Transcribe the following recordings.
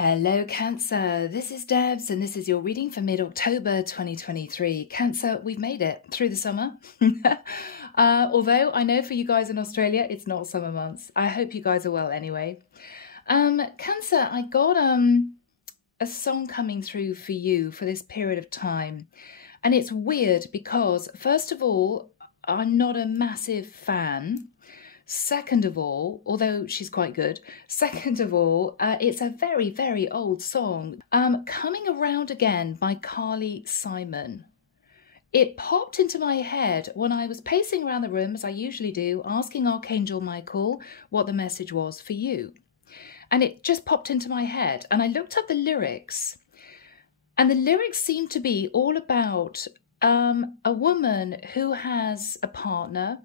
Hello Cancer, this is Debs and this is your reading for mid-October 2023. Cancer, we've made it through the summer. Although I know for you guys in Australia, it's not summer months. I hope you guys are well anyway. Cancer, I got a song coming through for you for this period of time. And it's weird because, first of all, I'm not a massive fan. Second of all, although she's quite good, second of all, it's a very, very old song. Coming Around Again by Carly Simon. It popped into my head when I was pacing around the room, as I usually do, asking Archangel Michael what the message was for you. And it just popped into my head. And I looked up the lyrics. And the lyrics seem to be all about a woman who has a partner.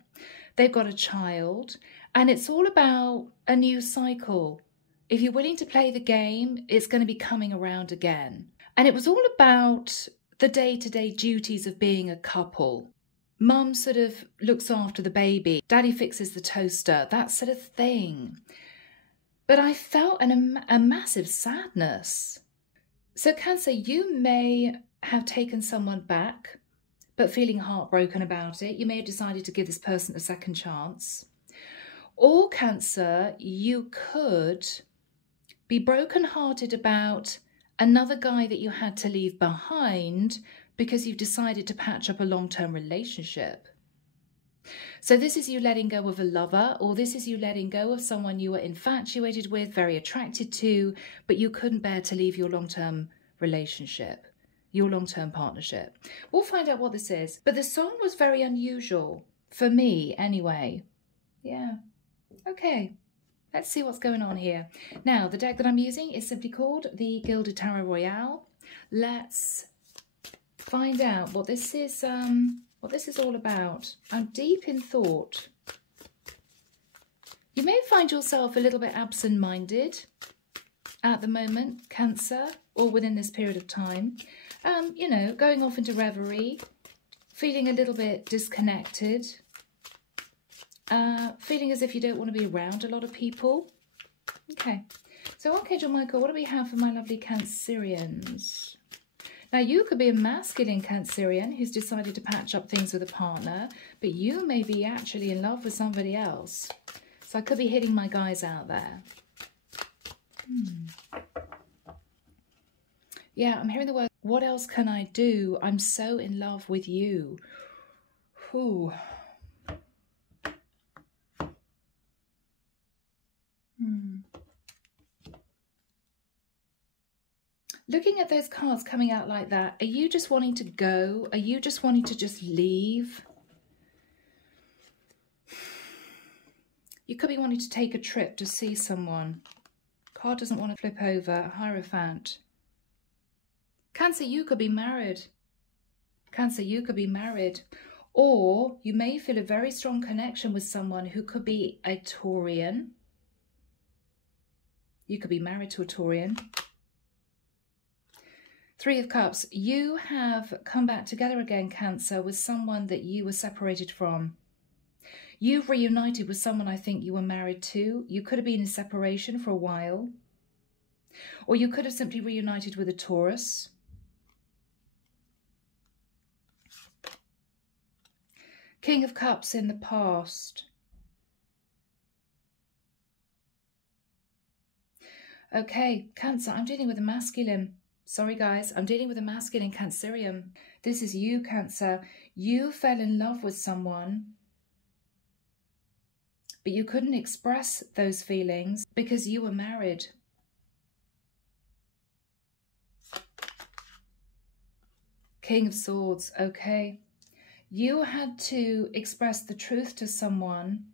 They've got a child, and it's all about a new cycle. If you're willing to play the game, it's going to be coming around again. And it was all about the day-to-day duties of being a couple. Mum sort of looks after the baby. Daddy fixes the toaster, that sort of thing. But I felt a massive sadness. So Cancer, you may have taken someone back, but feeling heartbroken about it. You may have decided to give this person a second chance. Or Cancer, you could be brokenhearted about another guy that you had to leave behind because you've decided to patch up a long-term relationship. So this is you letting go of a lover, or this is you letting go of someone you were infatuated with, very attracted to, but you couldn't bear to leave your long-term relationship. Your long-term partnership. We'll find out what this is. But the song was very unusual, for me anyway. Yeah, okay. Let's see what's going on here. Now, the deck that I'm using is simply called the Gilded Tarot Royale. Let's find out what this is all about. I'm deep in thought. You may find yourself a little bit absent-minded at the moment, Cancer, or within this period of time. You know, going off into reverie, feeling a little bit disconnected, feeling as if you don't want to be around a lot of people. Okay, so Archangel Michael, what do we have for my lovely Cancerians? Now, you could be a masculine Cancerian who's decided to patch up things with a partner, but you may be actually in love with somebody else. So I could be hitting my guys out there. Yeah, I'm hearing the word, what else can I do? I'm so in love with you. Whew. Looking at those cards coming out like that, are you just wanting to go? Are you just wanting to just leave? You could be wanting to take a trip to see someone. Card doesn't want to flip over. Hierophant. Cancer, you could be married. Cancer, you could be married. Or you may feel a very strong connection with someone who could be a Taurian. You could be married to a Taurian. Three of Cups. You have come back together again, Cancer, with someone that you were separated from. You've reunited with someone I think you were married to. You could have been in separation for a while. Or you could have simply reunited with a Taurus. King of Cups in the past. Okay, Cancer, I'm dealing with a masculine. Sorry guys, I'm dealing with a masculine Cancerian. This is you, Cancer. You fell in love with someone, but you couldn't express those feelings because you were married. King of Swords, okay. You had to express the truth to someone,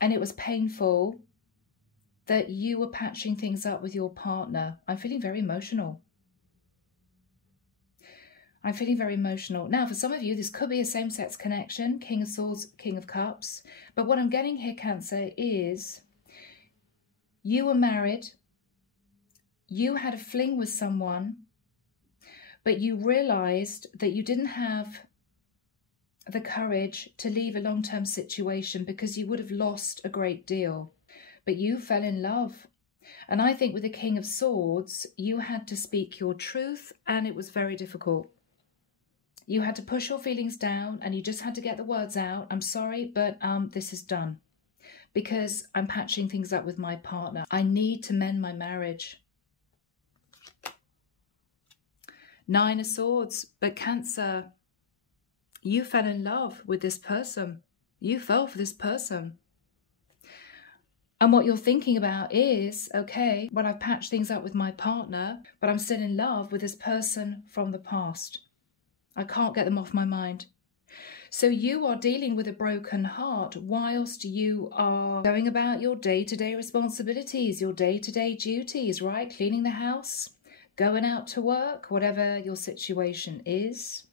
and it was painful that you were patching things up with your partner. I'm feeling very emotional. I'm feeling very emotional. Now, for some of you, this could be a same-sex connection, King of Swords, King of Cups. But what I'm getting here, Cancer, is you were married, you had a fling with someone, but you realized that you didn't have the courage to leave a long-term situation because you would have lost a great deal. But you fell in love. And I think with the King of Swords, you had to speak your truth, and it was very difficult. You had to push your feelings down, and you just had to get the words out. I'm sorry, but this is done. Because I'm patching things up with my partner. I need to mend my marriage. Nine of Swords. But Cancer, you fell in love with this person. You fell for this person. And what you're thinking about is, okay, well, I've patched things up with my partner, but I'm still in love with this person from the past. I can't get them off my mind. So you are dealing with a broken heart whilst you are going about your day-to-day responsibilities, your day-to-day duties, right? Cleaning the house, going out to work, whatever your situation is.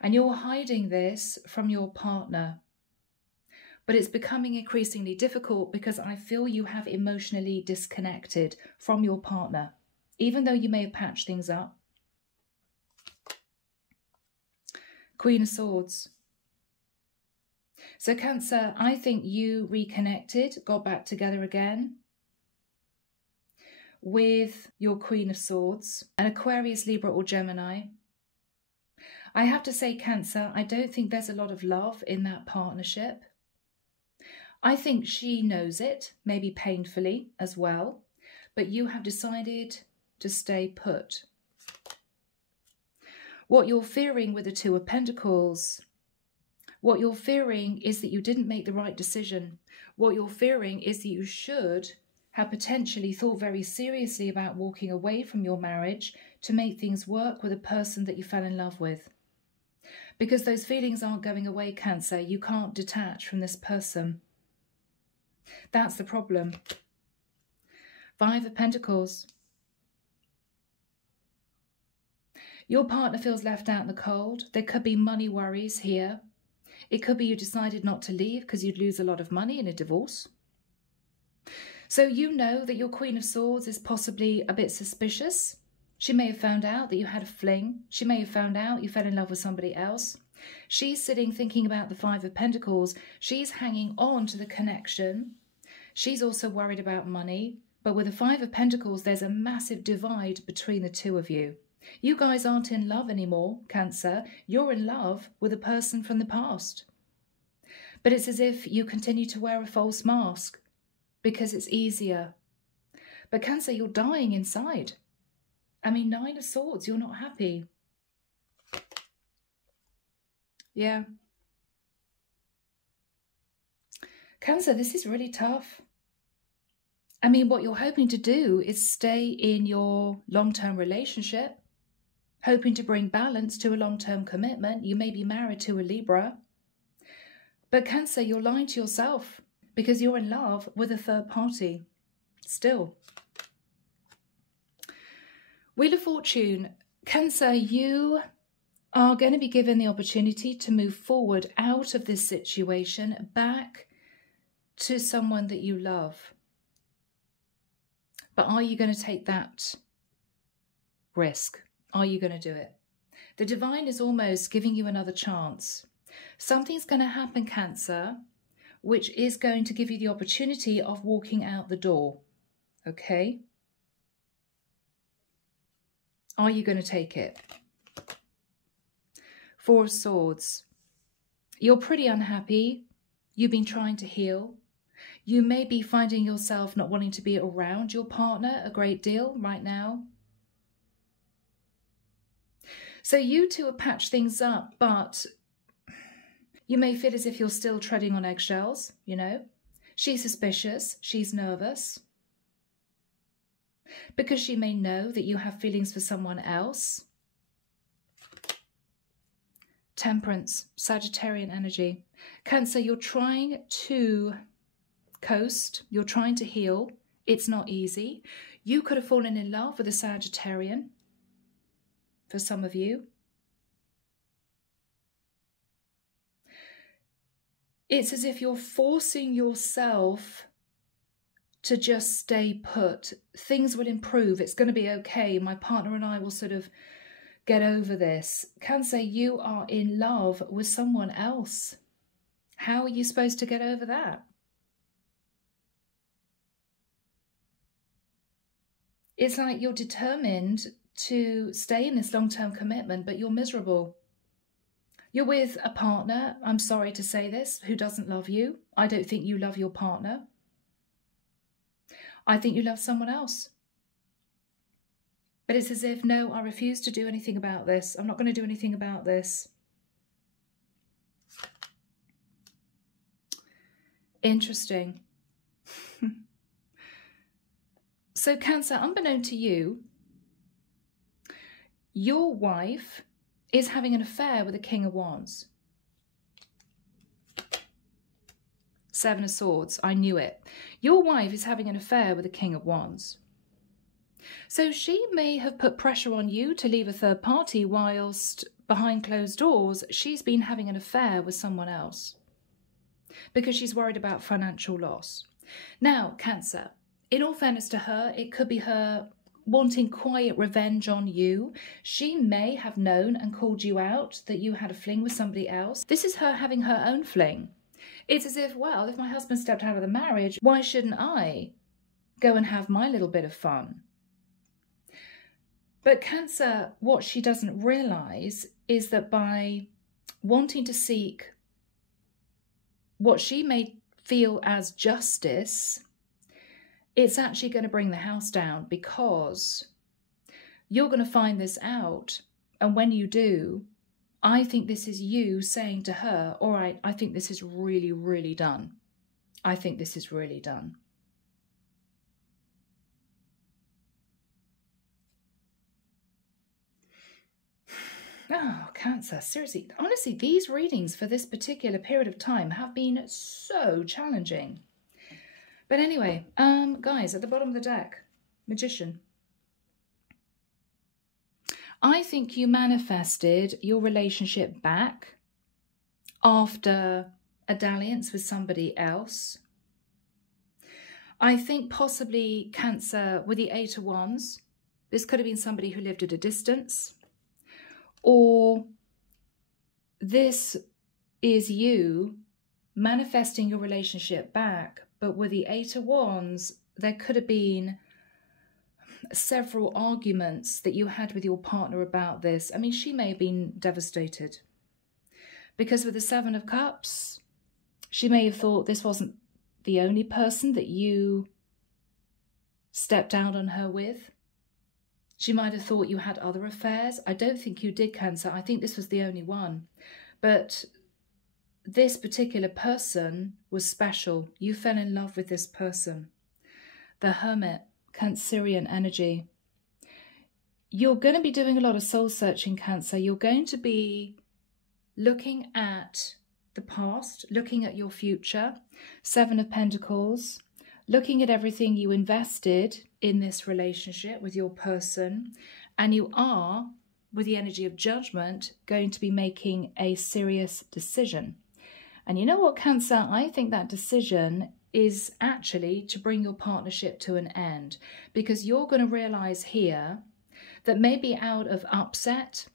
And you're hiding this from your partner. But it's becoming increasingly difficult because I feel you have emotionally disconnected from your partner, even though you may have patched things up. Queen of Swords. So Cancer, I think you reconnected, got back together again with your Queen of Swords, an Aquarius, Libra or Gemini. I have to say, Cancer, I don't think there's a lot of love in that partnership. I think she knows it, maybe painfully as well, but you have decided to stay put. What you're fearing with the Two of Pentacles, what you're fearing is that you didn't make the right decision. What you're fearing is that you should have potentially thought very seriously about walking away from your marriage to make things work with a person that you fell in love with. Because those feelings aren't going away, Cancer. You can't detach from this person. That's the problem. Five of Pentacles. Your partner feels left out in the cold. There could be money worries here. It could be you decided not to leave because you'd lose a lot of money in a divorce. So you know that your Queen of Swords is possibly a bit suspicious. She may have found out that you had a fling. She may have found out you fell in love with somebody else. She's sitting thinking about the Five of Pentacles. She's hanging on to the connection. She's also worried about money. But with the Five of Pentacles, there's a massive divide between the two of you. You guys aren't in love anymore, Cancer. You're in love with a person from the past. But it's as if you continue to wear a false mask because it's easier. But Cancer, you're dying inside. I mean, Nine of Swords, you're not happy. Yeah. Cancer, this is really tough. I mean, what you're hoping to do is stay in your long-term relationship, hoping to bring balance to a long-term commitment. You may be married to a Libra. But Cancer, you're lying to yourself because you're in love with a third party still. Wheel of Fortune. Cancer, you are going to be given the opportunity to move forward out of this situation back to someone that you love. But are you going to take that risk? Are you going to do it? The divine is almost giving you another chance. Something's going to happen, Cancer, which is going to give you the opportunity of walking out the door. Okay? Are you going to take it? Four of Swords. You're pretty unhappy. You've been trying to heal. You may be finding yourself not wanting to be around your partner a great deal right now. So you two have patched things up, but you may feel as if you're still treading on eggshells, you know. She's suspicious. She's nervous. Because she may know that you have feelings for someone else. Temperance, Sagittarian energy. Cancer, you're trying to coast. You're trying to heal. It's not easy. You could have fallen in love with a Sagittarian for some of you. It's as if you're forcing yourself to just stay put. Things will improve. It's going to be okay. My partner and I will sort of get over this. Cancer, you are in love with someone else. How are you supposed to get over that? It's like you're determined to stay in this long-term commitment, but you're miserable. You're with a partner, I'm sorry to say this, who doesn't love you. I don't think you love your partner. I think you love someone else. But it's as if, no, I refuse to do anything about this. I'm not going to do anything about this. Interesting. So Cancer, unbeknown to you, your wife is having an affair with the King of Wands. Seven of Swords, I knew it. Your wife is having an affair with the King of Wands. So she may have put pressure on you to leave a third party whilst behind closed doors she's been having an affair with someone else because she's worried about financial loss. Now, Cancer, in all fairness to her, it could be her wanting quiet revenge on you. She may have known and called you out that you had a fling with somebody else. This is her having her own fling. It's as if, well, if my husband stepped out of the marriage, why shouldn't I go and have my little bit of fun? But Cancer, what she doesn't realise is that by wanting to seek what she may feel as justice, it's actually going to bring the house down, because you're going to find this out. And when you do, I think this is you saying to her, all right, I think this is really, really done. I think this is really done. Oh, Cancer, seriously, honestly, these readings for this particular period of time have been so challenging. But anyway, guys, at the bottom of the deck, Magician. I think you manifested your relationship back after a dalliance with somebody else. I think possibly, Cancer, with the Eight of Wands, this could have been somebody who lived at a distance. Or this is you manifesting your relationship back, but with the Eight of Wands, there could have been several arguments that you had with your partner about this. I mean, she may have been devastated. Because with the Seven of Cups, she may have thought this wasn't the only person that you stepped out on her with. She might have thought you had other affairs. I don't think you did, Cancer. I think this was the only one. But this particular person was special. You fell in love with this person. The Hermit, Cancerian energy. You're going to be doing a lot of soul searching, Cancer. You're going to be looking at the past, looking at your future. Seven of Pentacles. Looking at everything you invested in this relationship with your person, and you are, with the energy of Judgment, going to be making a serious decision. And you know what, Cancer? I think that decision is actually to bring your partnership to an end, because you're going to realize here that maybe out of upset,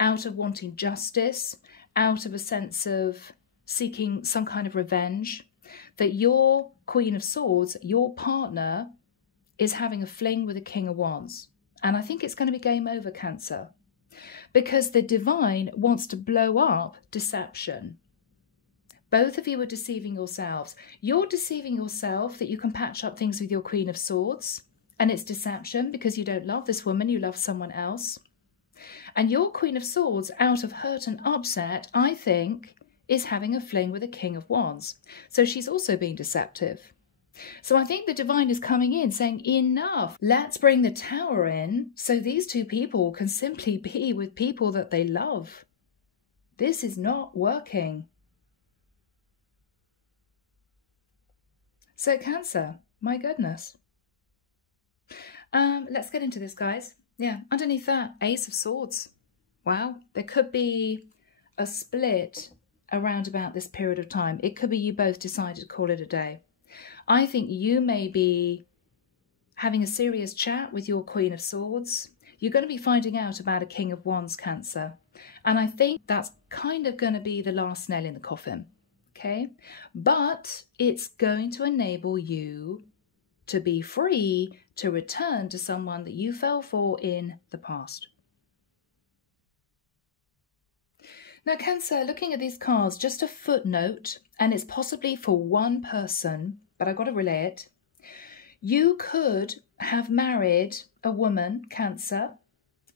out of wanting justice, out of a sense of seeking some kind of revenge, that your Queen of Swords, your partner, is having a fling with the King of Wands. And I think it's going to be game over, Cancer, because the Divine wants to blow up deception. Both of you are deceiving yourselves. You're deceiving yourself that you can patch up things with your Queen of Swords, and it's deception because you don't love this woman, you love someone else. And your Queen of Swords, out of hurt and upset, I think, is having a fling with a King of Wands. So she's also being deceptive. So I think the Divine is coming in saying, enough, let's bring the Tower in so these two people can simply be with people that they love. This is not working. So Cancer, my goodness. Let's get into this, guys. Yeah, underneath that, Ace of Swords. Wow, there could be a split around about this period of time. It could be you both decided to call it a day. I think you may be having a serious chat with your Queen of Swords. You're going to be finding out about a King of Wands, Cancer. And I think that's kind of going to be the last nail in the coffin. Okay? But it's going to enable you to be free to return to someone that you fell for in the past. Now, Cancer, looking at these cards, just a footnote, and it's possibly for one person, but I've got to relay it. You could have married a woman, Cancer,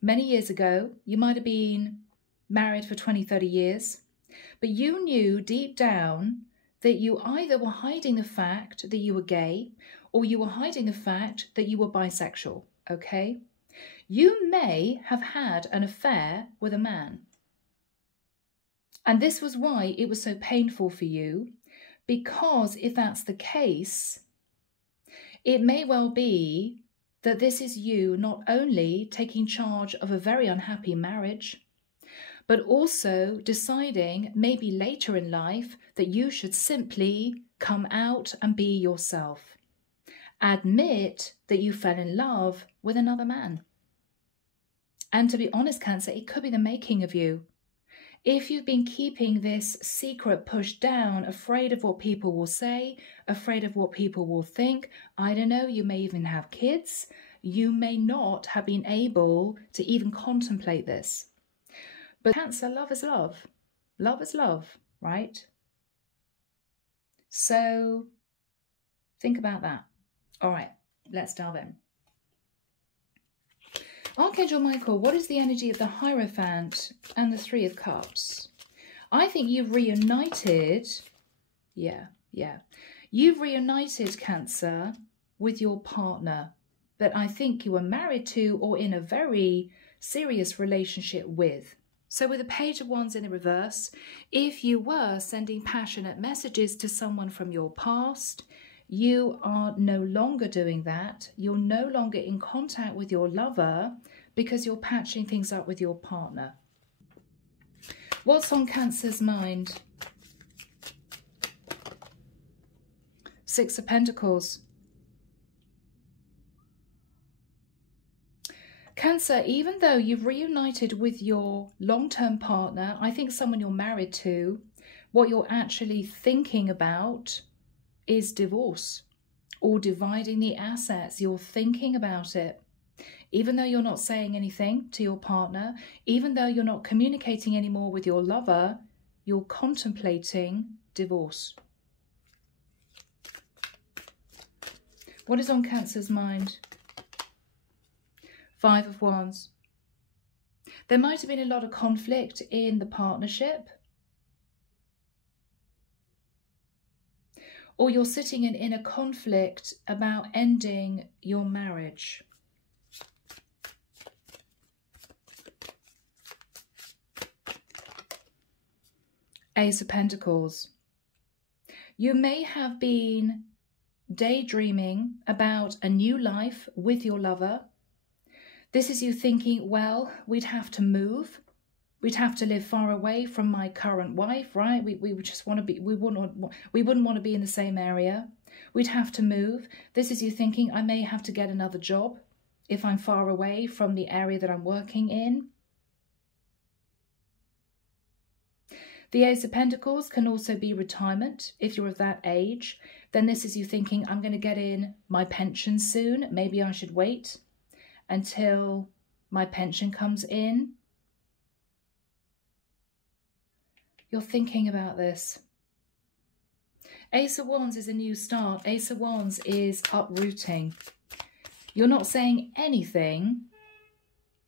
many years ago. You might have been married for 20, 30 years, but you knew deep down that you either were hiding the fact that you were gay or you were hiding the fact that you were bisexual, okay? You may have had an affair with a man. And this was why it was so painful for you, because if that's the case, it may well be that this is you not only taking charge of a very unhappy marriage, but also deciding maybe later in life that you should simply come out and be yourself. Admit that you fell in love with another man. And to be honest, Cancer, it could be the making of you. If you've been keeping this secret pushed down, afraid of what people will say, afraid of what people will think, I don't know, you may even have kids, you may not have been able to even contemplate this. But Cancer, love is love. Love is love, right? So think about that. All right, let's delve in. Archangel Michael, what is the energy of the Hierophant and the Three of Cups? I think you've reunited, you've reunited, Cancer, with your partner that I think you were married to or in a very serious relationship with. So with the Page of Wands in the reverse, if you were sending passionate messages to someone from your past, you are no longer doing that. You're no longer in contact with your lover because you're patching things up with your partner. What's on Cancer's mind? Six of Pentacles. Cancer, even though you've reunited with your long-term partner, I think someone you're married to, what you're actually thinking about is divorce or dividing the assets. You're thinking about it. Even though you're not saying anything to your partner, even though you're not communicating anymore with your lover, you're contemplating divorce. What is on Cancer's mind? Five of Wands. There might have been a lot of conflict in the partnership. Or you're sitting in inner conflict about ending your marriage. Ace of Pentacles. You may have been daydreaming about a new life with your lover. This is you thinking, well, we'd have to move. We'd have to live far away from my current wife, right? We just want to be, we wouldn't want to be in the same area. We'd have to move. This is you thinking, I may have to get another job if I'm far away from the area that I'm working in. The Ace of Pentacles can also be retirement. If you're of that age, then this is you thinking, I'm going to get in my pension soon. Maybe I should wait until my pension comes in. You're thinking about this. Ace of Wands is a new start. Ace of Wands is uprooting. You're not saying anything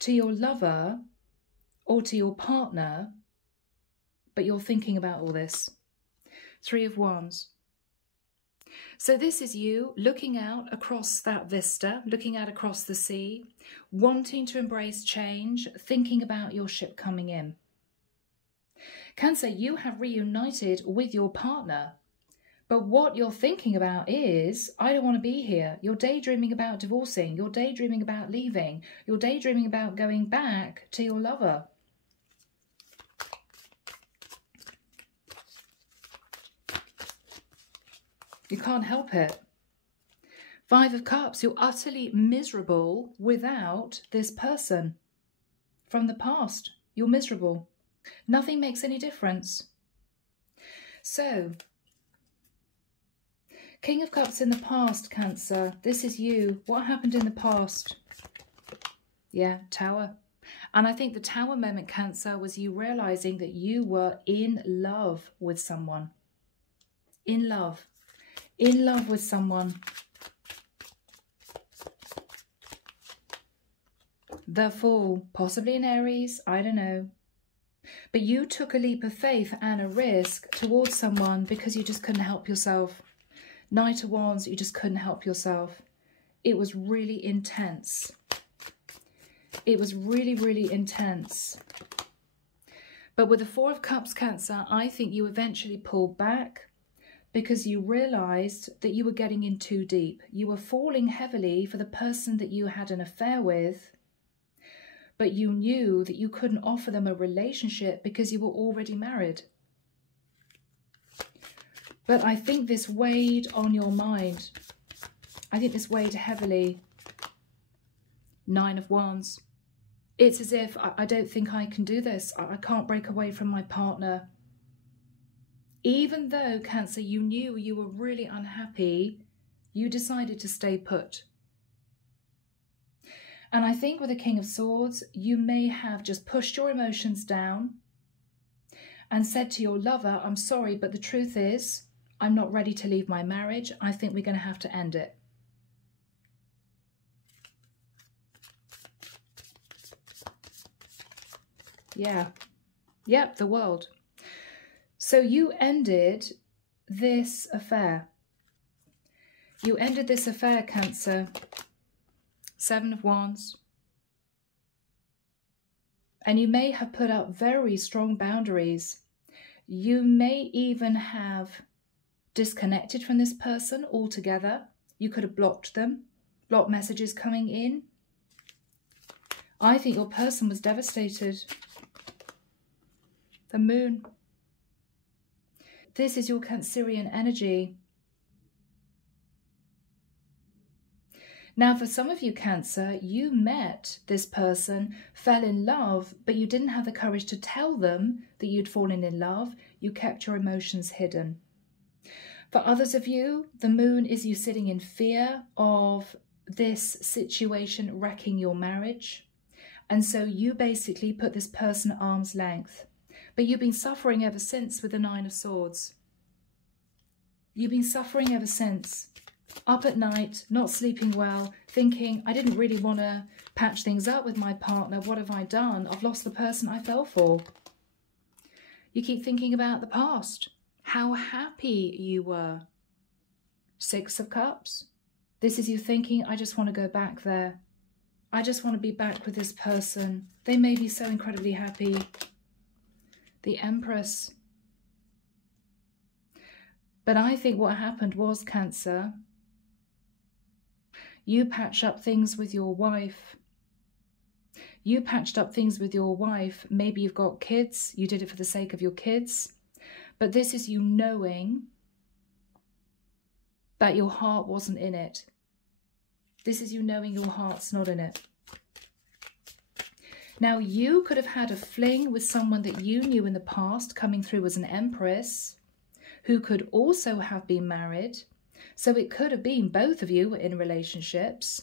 to your lover or to your partner, but you're thinking about all this. Three of Wands. So this is you looking out across that vista, looking out across the sea, wanting to embrace change, thinking about your ship coming in. Cancer, you have reunited with your partner, but what you're thinking about is, I don't want to be here. You're daydreaming about divorcing. You're daydreaming about leaving. You're daydreaming about going back to your lover. You can't help it. Five of Cups, you're utterly miserable without this person from the past. You're miserable. Nothing makes any difference. So, King of Cups in the past, Cancer. This is you. What happened in the past? Yeah, Tower. And I think the Tower moment, Cancer, was you realizing that you were in love with someone. In love. In love with someone. The Fool. Possibly an Aries. I don't know. But you took a leap of faith and a risk towards someone because you just couldn't help yourself. Knight of Wands, you just couldn't help yourself. It was really intense. It was really, really intense. But with the Four of Cups, Cancer, I think you eventually pulled back because you realised that you were getting in too deep. You were falling heavily for the person that you had an affair with, but you knew that you couldn't offer them a relationship because you were already married. But I think this weighed on your mind. I think this weighed heavily. Nine of Wands. It's as if, I don't think I can do this. I can't break away from my partner. Even though, Cancer, you knew you were really unhappy, you decided to stay put. And I think with the King of Swords, you may have just pushed your emotions down and said to your lover, I'm sorry, but the truth is, I'm not ready to leave my marriage. I think we're going to have to end it. Yeah. Yep, the World. So you ended this affair. You ended this affair, Cancer. Seven of Wands. And you may have put up very strong boundaries. You may even have disconnected from this person altogether. You could have blocked them, blocked messages coming in. I think your person was devastated. The Moon. This is your Cancerian energy. Now, for some of you, Cancer, you met this person, fell in love, but you didn't have the courage to tell them that you'd fallen in love. You kept your emotions hidden. For others of you, the Moon is you sitting in fear of this situation wrecking your marriage. And so you basically put this person at arm's length. But you've been suffering ever since with the Nine of Swords. You've been suffering ever since. Up at night, not sleeping well, thinking, I didn't really want to patch things up with my partner. What have I done? I've lost the person I fell for. You keep thinking about the past. How happy you were. Six of Cups. This is you thinking, I just want to go back there. I just want to be back with this person. They may be so incredibly happy. The Empress. But I think what happened was, Cancer, you patched up things with your wife. You patched up things with your wife. Maybe you've got kids. You did it for the sake of your kids. But this is you knowing that your heart wasn't in it. This is you knowing your heart's not in it. Now, you could have had a fling with someone that you knew in the past coming through as an Empress who could also have been married. So it could have been both of you in relationships.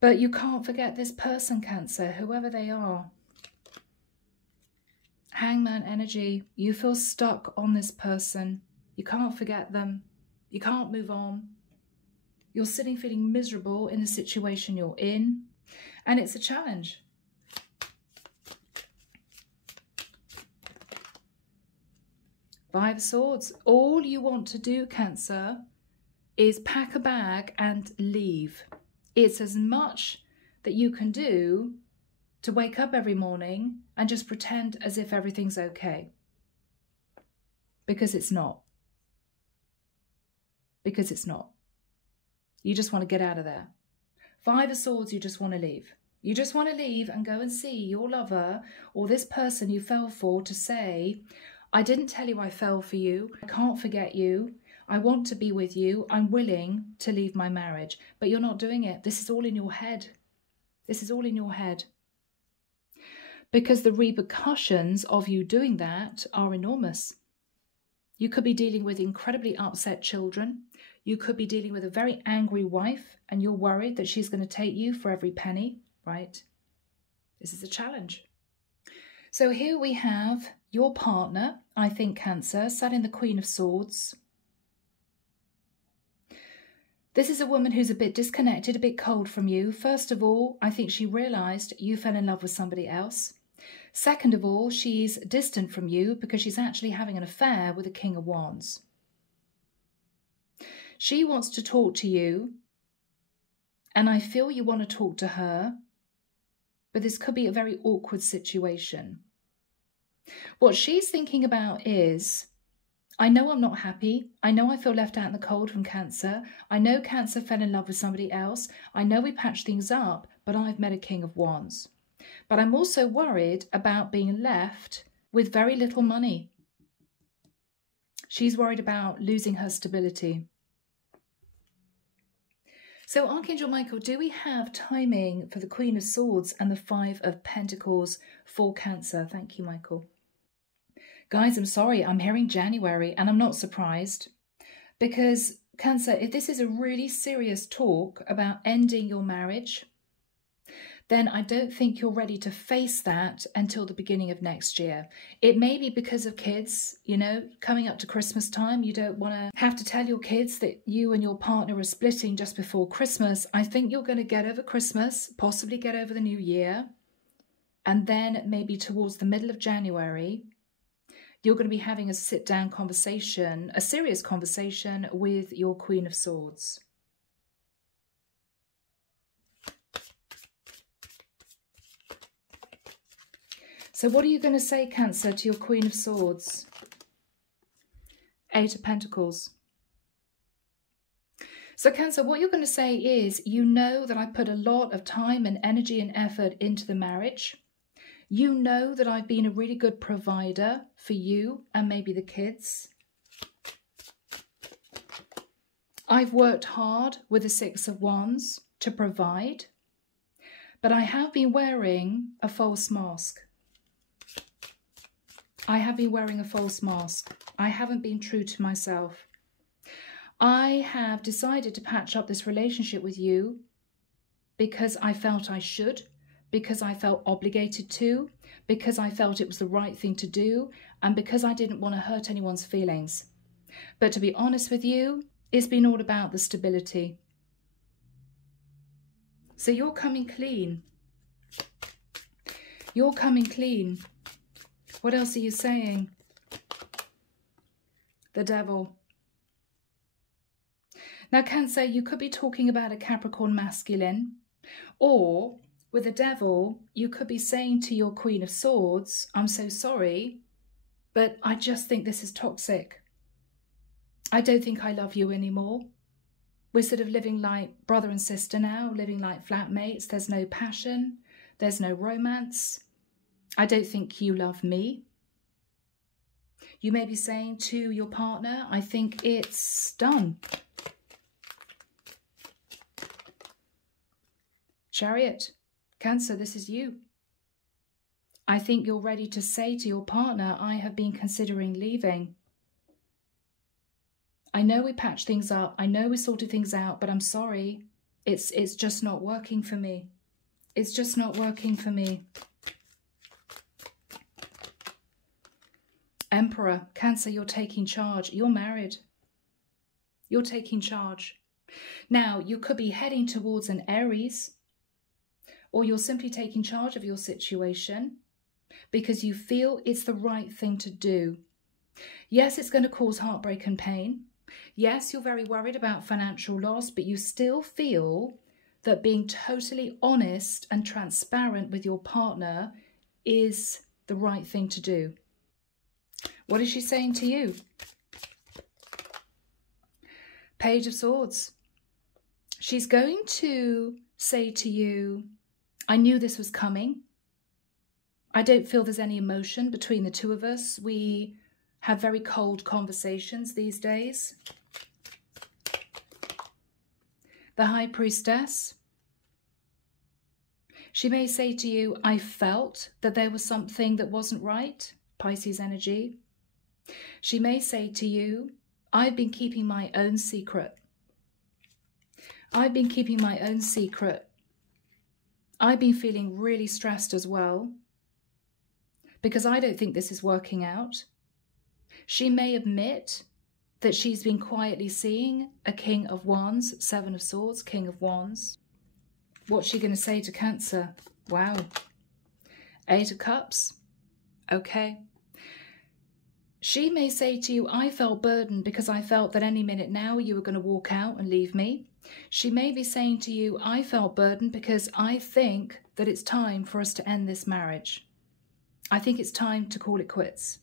But you can't forget this person, Cancer, whoever they are. Hangman energy. You feel stuck on this person. You can't forget them. You can't move on. You're sitting feeling miserable in the situation you're in. And it's a challenge. Five of Swords. All you want to do, Cancer, is pack a bag and leave. It's as much that you can do to wake up every morning and just pretend as if everything's okay. Because it's not. Because it's not. You just want to get out of there. Five of Swords, you just want to leave. You just want to leave and go and see your lover or this person you fell for to say, I didn't tell you I fell for you. I can't forget you. I want to be with you. I'm willing to leave my marriage. But you're not doing it. This is all in your head. This is all in your head. Because the repercussions of you doing that are enormous. You could be dealing with incredibly upset children. You could be dealing with a very angry wife and you're worried that she's going to take you for every penny, right? This is a challenge. So here we have your partner, I think Cancer, sat in the Queen of Swords. This is a woman who's a bit disconnected, a bit cold from you. First of all, I think she realised you fell in love with somebody else. Second of all, she's distant from you because she's actually having an affair with the King of Wands. She wants to talk to you, and I feel you want to talk to her, but this could be a very awkward situation. What she's thinking about is, I know I'm not happy. I know I feel left out in the cold from Cancer. I know Cancer fell in love with somebody else. I know we patched things up, but I've met a King of Wands. But I'm also worried about being left with very little money. She's worried about losing her stability. So Archangel Michael, do we have timing for the Queen of Swords and the Five of Pentacles for Cancer? Thank you, Michael. Guys, I'm sorry, I'm hearing January, and I'm not surprised. Because, Cancer, if this is a really serious talk about ending your marriage, then I don't think you're ready to face that until the beginning of next year. It may be because of kids, you know, coming up to Christmas time. You don't want to have to tell your kids that you and your partner are splitting just before Christmas. I think you're going to get over Christmas, possibly get over the new year. And then maybe towards the middle of January, you're going to be having a sit-down conversation, a serious conversation with your Queen of Swords. So what are you going to say, Cancer, to your Queen of Swords? Eight of Pentacles. So Cancer, what you're going to say is, you know that I put a lot of time and energy and effort into the marriage. You know that I've been a really good provider for you and maybe the kids. I've worked hard with the Six of Wands to provide, but I have been wearing a false mask. I have been wearing a false mask. I haven't been true to myself. I have decided to patch up this relationship with you because I felt I should, because I felt obligated to, because I felt it was the right thing to do, and because I didn't want to hurt anyone's feelings. But to be honest with you, it's been all about the stability. So you're coming clean. You're coming clean. What else are you saying? The Devil. Now, Cancer, you could be talking about a Capricorn masculine, or with the Devil, you could be saying to your Queen of Swords, I'm so sorry, but I just think this is toxic. I don't think I love you anymore. We're sort of living like brother and sister now, living like flatmates. There's no passion. There's no romance. I don't think you love me. You may be saying to your partner, I think it's done. Chariot. Cancer, this is you. I think you're ready to say to your partner, I have been considering leaving. I know we patched things up. I know we sorted things out, but I'm sorry. It's just not working for me. It's just not working for me. Emperor. Cancer, you're taking charge. You're married. You're taking charge. Now, you could be heading towards an Aries, or you're simply taking charge of your situation because you feel it's the right thing to do. Yes, it's going to cause heartbreak and pain. Yes, you're very worried about financial loss, but you still feel that being totally honest and transparent with your partner is the right thing to do. What is she saying to you? Page of Swords. She's going to say to you, I knew this was coming. I don't feel there's any emotion between the two of us. We have very cold conversations these days. The High Priestess. She may say to you, I felt that there was something that wasn't right. Pisces energy. She may say to you, I've been keeping my own secret. I've been keeping my own secret. I've been feeling really stressed as well because I don't think this is working out. She may admit that she's been quietly seeing a King of Wands, Seven of Swords, King of Wands. What's she going to say to Cancer? Wow. Eight of Cups. Okay. She may say to you, I felt burdened because I felt that any minute now you were going to walk out and leave me. She may be saying to you, I felt burdened because I think that it's time for us to end this marriage. I think it's time to call it quits.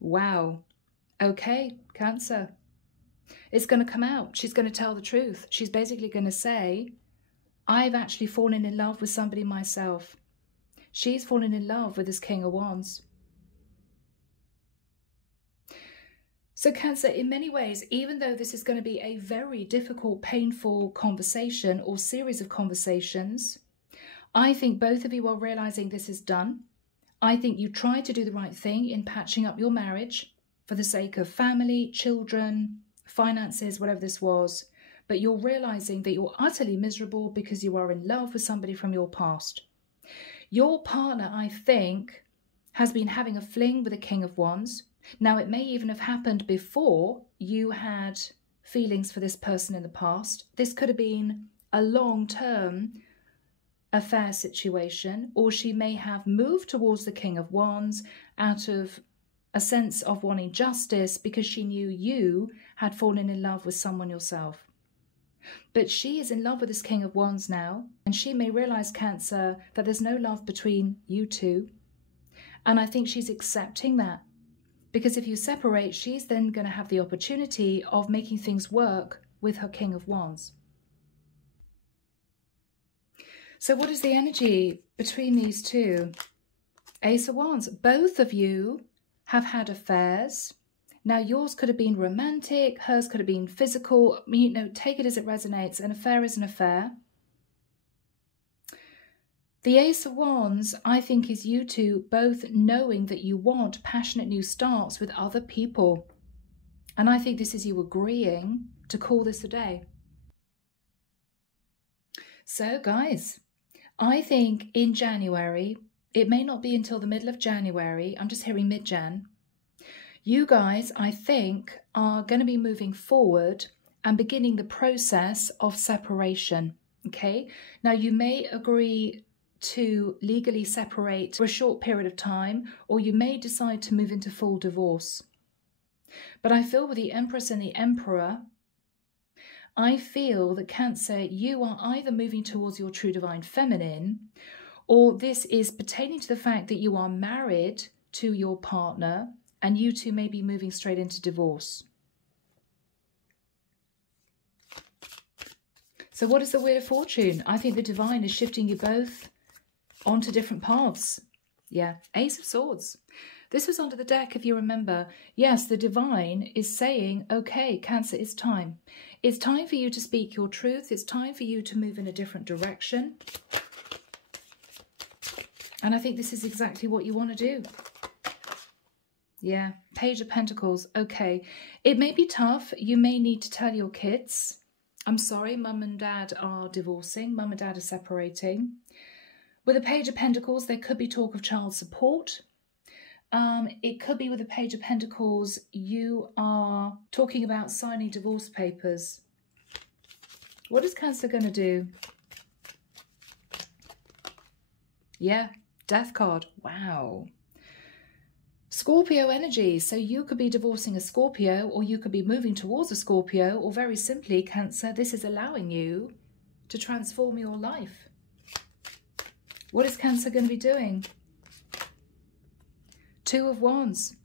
Wow. Okay, Cancer. It's going to come out. She's going to tell the truth. She's basically going to say, I've actually fallen in love with somebody myself. She's fallen in love with this King of Wands. So Cancer, in many ways, even though this is going to be a very difficult, painful conversation or series of conversations, I think both of you are realizing this is done. I think you tried to do the right thing in patching up your marriage for the sake of family, children, finances, whatever this was. But you're realizing that you're utterly miserable because you are in love with somebody from your past. Your partner, I think, has been having a fling with a King of Wands. Now, it may even have happened before you had feelings for this person in the past. This could have been a long-term affair situation, or she may have moved towards the King of Wands out of a sense of wanting justice because she knew you had fallen in love with someone yourself. But she is in love with this King of Wands now, and she may realize, Cancer, that there's no love between you two. And I think she's accepting that. Because if you separate, she's then going to have the opportunity of making things work with her King of Wands. So what is the energy between these two? Ace of Wands. Both of you have had affairs. Now, yours could have been romantic, hers could have been physical. You know, take it as it resonates. An affair is an affair. The Ace of Wands, I think, is you two both knowing that you want passionate new starts with other people. And I think this is you agreeing to call this a day. So, guys, I think in January, it may not be until the middle of January, I'm just hearing mid-Jan, you guys, I think, are going to be moving forward and beginning the process of separation, okay? Now, you may agree to legally separate for a short period of time, or you may decide to move into full divorce. But I feel with the Empress and the Emperor, I feel that Cancer, you are either moving towards your true divine feminine, or this is pertaining to the fact that you are married to your partner and you two may be moving straight into divorce. So what is the Wheel of Fortune? I think the divine is shifting you both onto different paths. Yeah, Ace of Swords. This was under the deck, if you remember. Yes, the divine is saying, okay, Cancer, it's time. It's time for you to speak your truth. It's time for you to move in a different direction. And I think this is exactly what you want to do. Yeah, Page of Pentacles. Okay, it may be tough. You may need to tell your kids, I'm sorry, Mum and Dad are divorcing. Mum and Dad are separating. With a Page of Pentacles, there could be talk of child support. It could be with a Page of Pentacles, you are talking about signing divorce papers. What is Cancer going to do? Yeah, Death card. Wow. Scorpio energy. So you could be divorcing a Scorpio, or you could be moving towards a Scorpio, or very simply, Cancer, this is allowing you to transform your life. What is Cancer going to be doing? Two of Wands.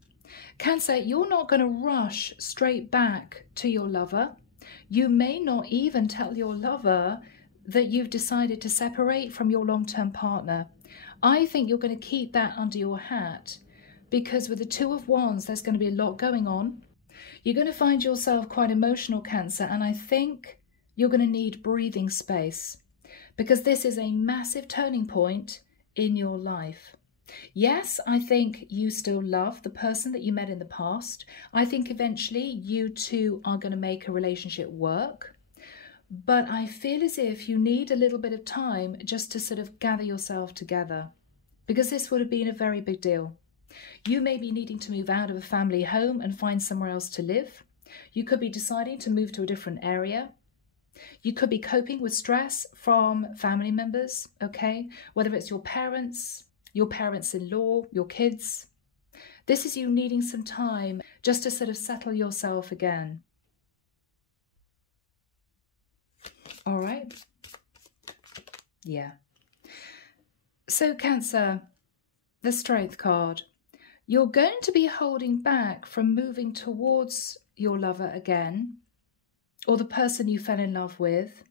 Cancer, you're not going to rush straight back to your lover. You may not even tell your lover that you've decided to separate from your long-term partner. I think you're going to keep that under your hat, because with the Two of Wands, there's going to be a lot going on. You're going to find yourself quite emotional, Cancer, and I think you're going to need breathing space, because this is a massive turning point in your life. Yes, I think you still love the person that you met in the past. I think eventually you two are going to make a relationship work. But I feel as if you need a little bit of time just to sort of gather yourself together, because this would have been a very big deal. You may be needing to move out of a family home and find somewhere else to live. You could be deciding to move to a different area. You could be coping with stress from family members, okay? Whether it's your parents-in-law, your kids. This is you needing some time just to sort of settle yourself again. All right. Yeah. So Cancer, the Strength card. You're going to be holding back from moving towards your lover again, or the person you fell in love with.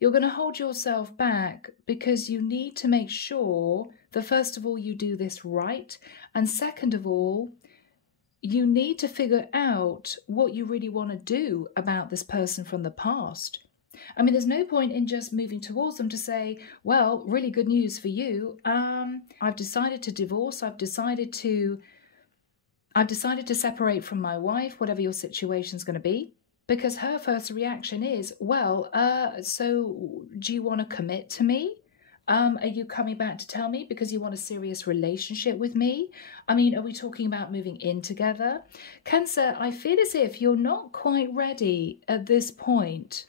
You're going to hold yourself back because you need to make sure that first of all you do this right, and second of all, you need to figure out what you really want to do about this person from the past. I mean, there's no point in just moving towards them to say, well, really good news for you. I've decided to divorce. I've decided to separate from my wife, whatever your situation's going to be. Because her first reaction is, well, so do you want to commit to me? Are you coming back to tell me because you want a serious relationship with me? I mean, are we talking about moving in together? Cancer, I feel as if you're not quite ready at this point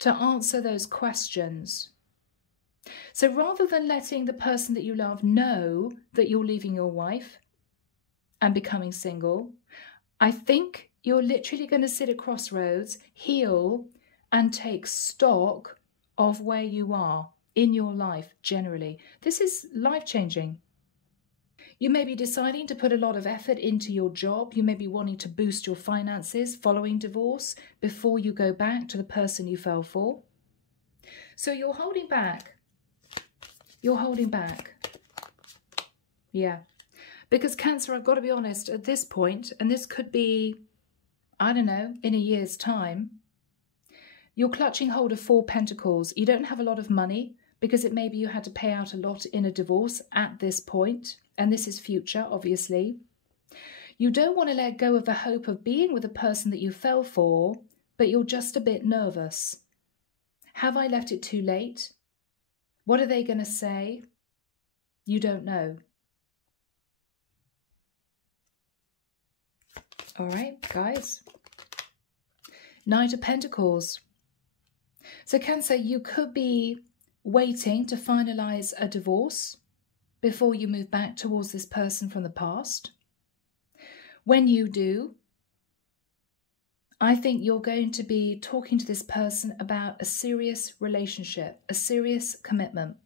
to answer those questions. So rather than letting the person that you love know that you're leaving your wife and becoming single, I think you're literally going to sit at crossroads, heal, and take stock of where you are in your life generally. This is life-changing. You may be deciding to put a lot of effort into your job. You may be wanting to boost your finances following divorce before you go back to the person you fell for. So you're holding back. You're holding back. Yeah. Because Cancer, I've got to be honest, at this point, and this could be, I don't know, in a year's time, you're clutching hold of 4 pentacles. You don't have a lot of money because it may be you had to pay out a lot in a divorce at this point, and this is future, obviously. You don't want to let go of the hope of being with the person that you fell for, but you're just a bit nervous. Have I left it too late? What are they going to say? You don't know. All right, guys. Knight of Pentacles. So Cancer, you could be waiting to finalize a divorce before you move back towards this person from the past. When you do, I think you're going to be talking to this person about a serious relationship, a serious commitment.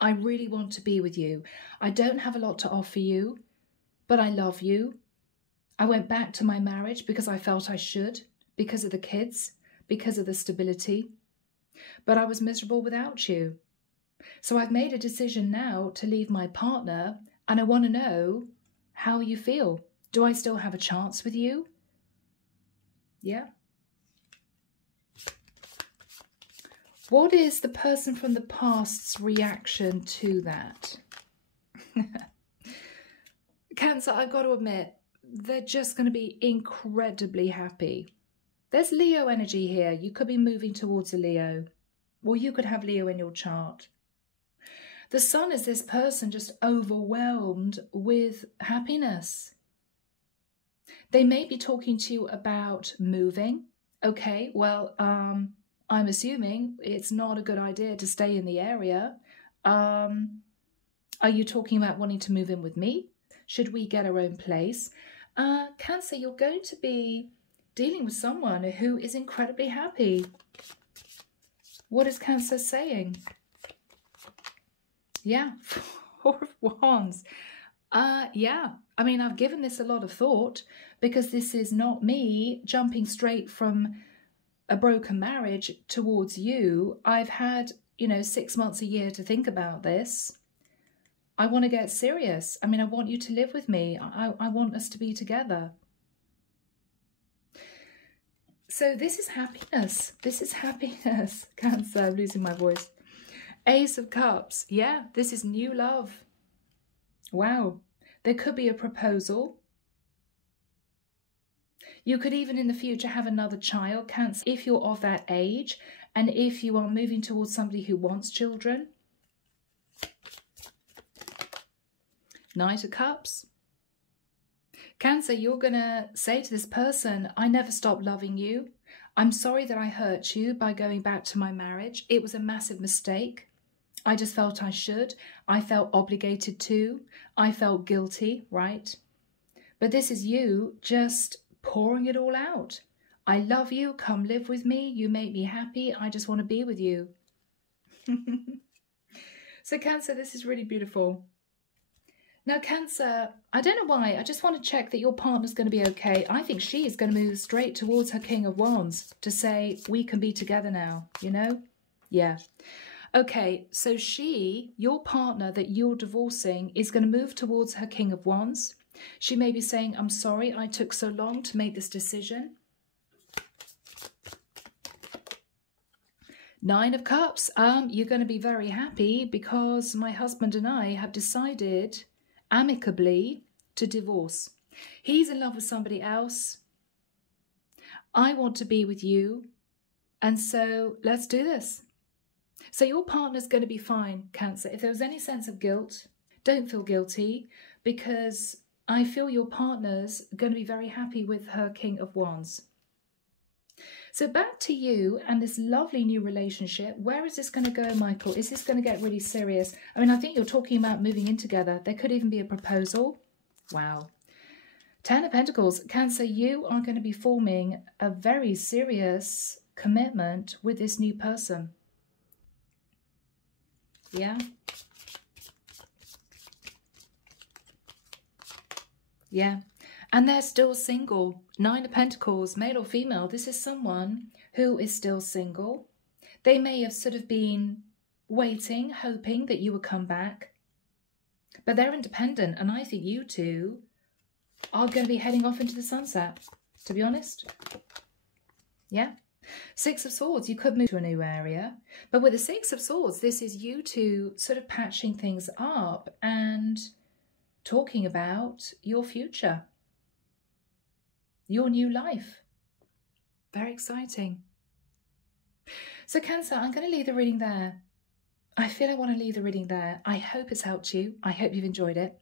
I really want to be with you. I don't have a lot to offer you, but I love you. I went back to my marriage because I felt I should, because of the kids, because of the stability. But I was miserable without you. So I've made a decision now to leave my partner, and I want to know how you feel. Do I still have a chance with you? Yeah. What is the person from the past's reaction to that? Cancer, I've got to admit, they're just going to be incredibly happy. There's Leo energy here. You could be moving towards a Leo, or you could have Leo in your chart. The Sun is this person just overwhelmed with happiness. They may be talking to you about moving. Okay, well, I'm assuming it's not a good idea to stay in the area. Are you talking about wanting to move in with me? Should we get our own place? Cancer, you're going to be dealing with someone who is incredibly happy. What is Cancer saying? Yeah, 4 of Wands. Yeah, I mean, I've given this a lot of thought because this is not me jumping straight from a broken marriage towards you. I've had, 6 months, a year to think about this. I want to get serious. I mean, I want you to live with me. I want us to be together. So this is happiness. This is happiness. Cancer, I'm losing my voice. Ace of Cups. Yeah, this is new love. Wow. There could be a proposal. You could even in the future have another child, Cancer, if you're of that age and if you are moving towards somebody who wants children. Knight of Cups. Cancer, you're going to say to this person, I never stopped loving you. I'm sorry that I hurt you by going back to my marriage. It was a massive mistake. I just felt I should. I felt obligated to. I felt guilty, right? But this is you just pouring it all out. I love you. Come live with me. You make me happy. I just want to be with you. So Cancer, this is really beautiful. Now, Cancer, I don't know why, I just want to check that your partner's going to be okay. I think she is going to move straight towards her King of Wands to say, we can be together now, you know? Yeah. Okay, so she, your partner that you're divorcing, is going to move towards her King of Wands. She may be saying, I'm sorry I took so long to make this decision. Nine of Cups, you're going to be very happy because my husband and I have decided amicably to divorce. He's in love with somebody else. I want to be with you. And so let's do this. So your partner's going to be fine, Cancer. If there was any sense of guilt, don't feel guilty because I feel your partner's going to be very happy with her King of Wands. So back to you and this lovely new relationship. Where is this going to go, Michael? Is this going to get really serious? I mean, I think you're talking about moving in together. There could even be a proposal. Wow. 10 of Pentacles. Cancer, you are going to be forming a very serious commitment with this new person. Yeah. Yeah. And they're still single. 9 of Pentacles, male or female. This is someone who is still single. They may have sort of been waiting, hoping that you would come back. But they're independent. And I think you two are going to be heading off into the sunset, to be honest. Yeah. 6 of Swords, you could move to a new area. But with the 6 of Swords, this is you two sort of patching things up and talking about your future. Your new life. Very exciting. So Cancer, I'm going to leave the reading there. I feel I want to leave the reading there. I hope it's helped you. I hope you've enjoyed it.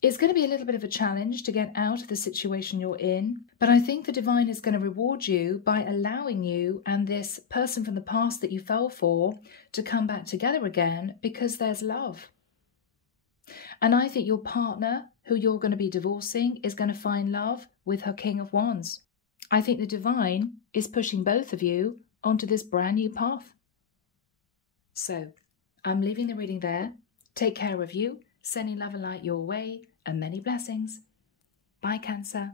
It's going to be a little bit of a challenge to get out of the situation you're in, but I think the divine is going to reward you by allowing you and this person from the past that you fell for to come back together again because there's love. And I think your partner, who you're going to be divorcing, is going to find love with her King of Wands. I think the divine is pushing both of you onto this brand new path. So I'm leaving the reading there. Take care of you, sending love and light your way, and many blessings. Bye, Cancer.